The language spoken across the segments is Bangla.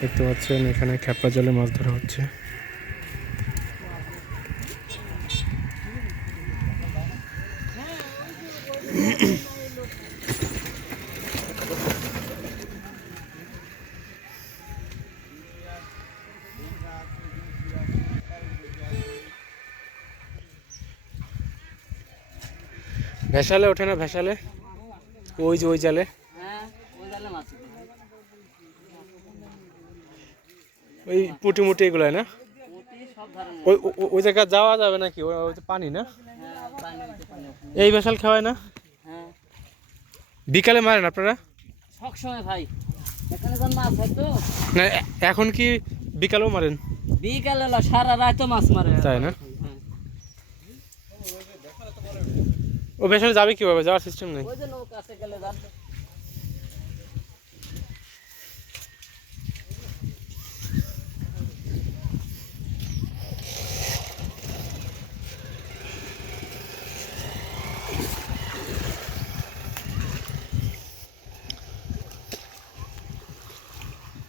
দেখতে পাচ্ছেন এখানে খেপলা জলে মাছ ধরা হচ্ছে। ভেসালে ওঠে না? ভেসালে ওই যে ওই জালে, ওই পুটি মুটি এগুলো না? ওই ওই জায়গায় যাওয়া যাবে নাকি? ওই তো পানি না? এই ভেসাল খাওয়ায় না? বিকালে মারেন আপনারা? সবসময় ভাই এখানে যখন মাছ হয় তো না, এখন কি বিকালেও মারেন? বিকালে সারা রাত মাছ মারে। তাই না? ও ভেসালে যাবে কিভাবে? যাওয়ার সিস্টেম নেই? ওই যে নৌকা আছে গেলে যান।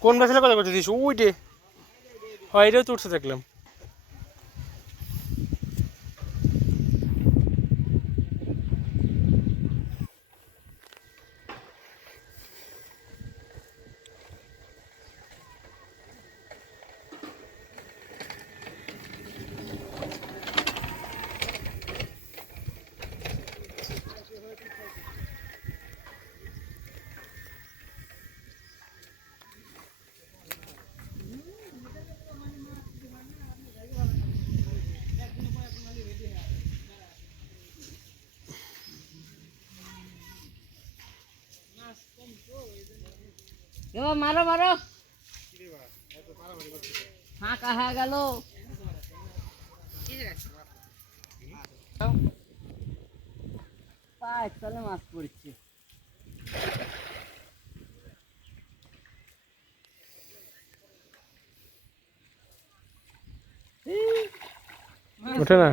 কোন ভেসালে কথা করতেছিস? ওইটে, হয় এটাও তো উঠছে দেখলাম। এবার মারো মারো, ফাঁকা হয়ে গেল। পাঁচ তালে মাছ পড়ছে। ওঠে না?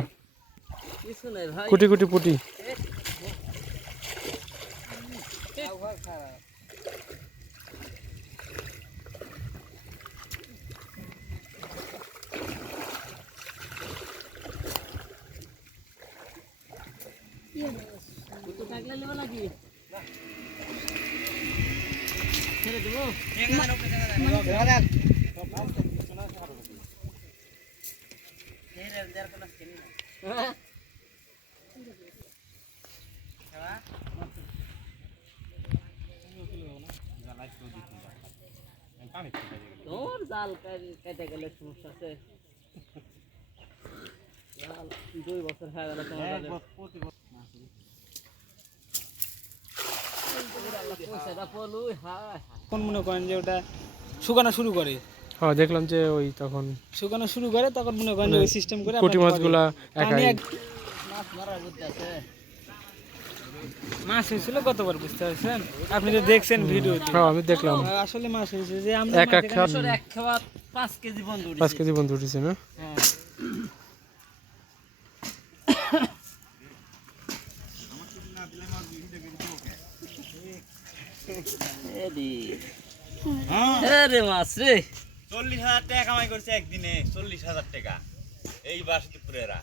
কিছু নাই ভাই, কুটি কুটি পুটি। দুটো থাকলে নেবো নাকি? ছেড়ে দেবো? হ্যাঁ? তোর জাল কেটে গেলে সমস্যা আছে। জাল 2 বছর হয়ে গেল তোমার জালে। পয়সাটা পড়লো, হায় কোন মনে করেন যে ওটা শুকানো শুরু করে, হ্যাঁ দেখলাম যে ওই তখন শুকানো শুরু করে তখন মনে করেন যে ওই সিস্টেম করে পুঁটি মাছগুলা একাই। মাছ মারার বুদ্ধি আছে। মাছ হয়েছিল কতবার বুঝতে পারছেন? আপনি তো দেখছেন ভিডিও, হ্যাঁ আমি দেখলাম। আসলে মাছ হয়েছে যে আমরা এক এক খাওয়া এক খাওয়া 5 কেজি বন্ধ 5 কেজি বন্ধু উঠেছে না? হ্যাঁ। রে মাছ রে, 40,000 টাকা কামাই করছে একদিনে। 40,000 টাকা এই বাসুদেবপুরেরা।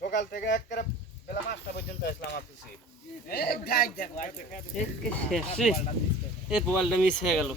সকাল থেকে একেবারে বেলা 5টা পর্যন্ত আসলাম অফিসে। এই বোয়ালটা মিস হয়ে গেল।